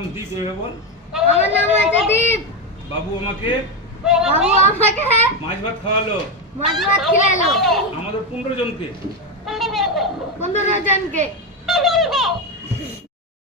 নাম দীপ, এভাবে বল। আমার নাম হচ্ছে দীপ। বাবু আমাকে মাছ ভাত খাওয়ালো। আমাদের 15 জনকে।